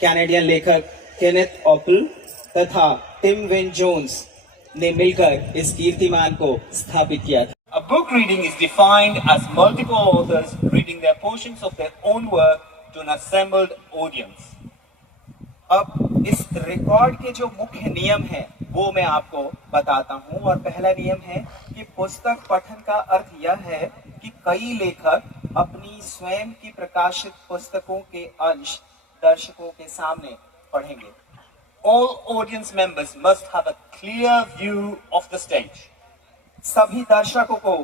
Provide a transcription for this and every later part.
Canadian लेखक Kenneth ऑपल तथा Tim win Jones ने मिलकर इस कीर्तिमान को स्थापित किया था। A book reading is defined as multiple authors reading their portions of their own work to an assembled audience. अब इस रिकॉर्ड के जो मुख्य नियम हैं वो मैं आपको बताता हूं। और पहला नियम है कि पुस्तक पठन का अर्थ यह है कि कई लेखक अपनी स्वयं की प्रकाशित पुस्तकों के अंश दर्शकों के सामने पढ़ेंगे। All audience members must have a clear view of the stage. सभी दर्शकों को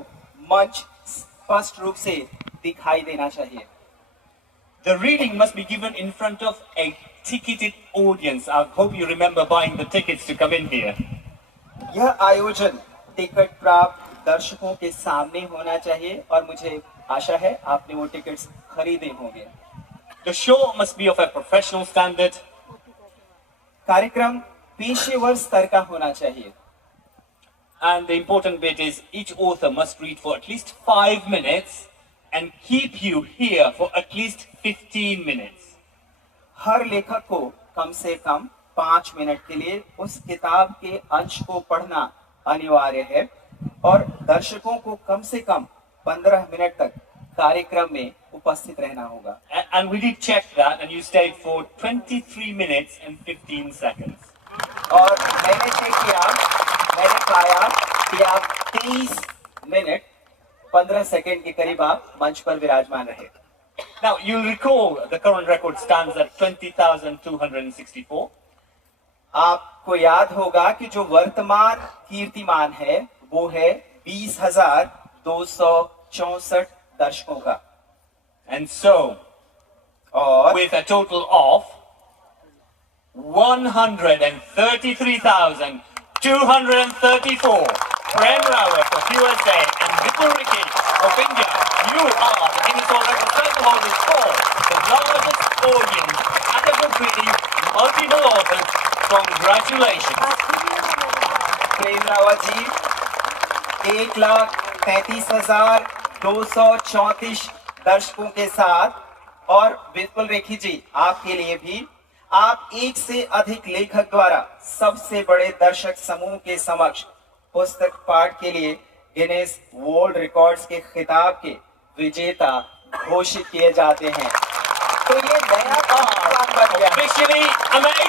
मंच स्पष्ट रूप से दिखाई देना चाहिए। The reading must be given in front of a ticketed audience. I hope you remember buying the tickets to come in here. यह आयोजन टिकट प्राप्त दर्शकों के सामने होना चाहिए और मुझे आशा है आपने वो टिकट्स खरीदे होंगे। The show must be of a professional standard. कार्यक्रम पेशेवर स्तर का होना चाहिए। And the important bit is each author must read for at least 5 minutes and keep you here for at least 15 minutes. हर लेखक को कम से कम 5 मिनट के लिए उस किताब के अंश को पढ़ना अनिवार्य है और दर्शकों को कम से कम 15 मिनट तक कार्यक्रम में उपस्थित रहना होगा। And we did check that and you stayed for 23 minutes and 15 seconds. और मैंने चेक किया, मैंने पाया कि आप 23 मिनट 15 सेकंड के करीब आप मंच पर विराजमान रहे। Now you'll recall the current record stands at 20,264. आपको याद होगा कि जो वर्तमान कीर्तिमान है वो है 20,264 दर्शकों का। And so, और with a total of 133,234, Bren Rawat of USA and Vipul Ricky of India, you are the Guinness World Record title holders for the largest audience at a book reading, multiple authors. Congratulations. प्रेम रावत जी 1,33,234 दर्शकों के साथ और विपुल रेखी जी आपके लिए भी आप एक से अधिक लेखक द्वारा सबसे बड़े दर्शक समूह के समक्ष पुस्तक पाठ के लिए गिनेस वर्ल्ड रिकॉर्ड्स के खिताब के विजेता घोषित किए जाते हैं। तो ये नया Officially amazing.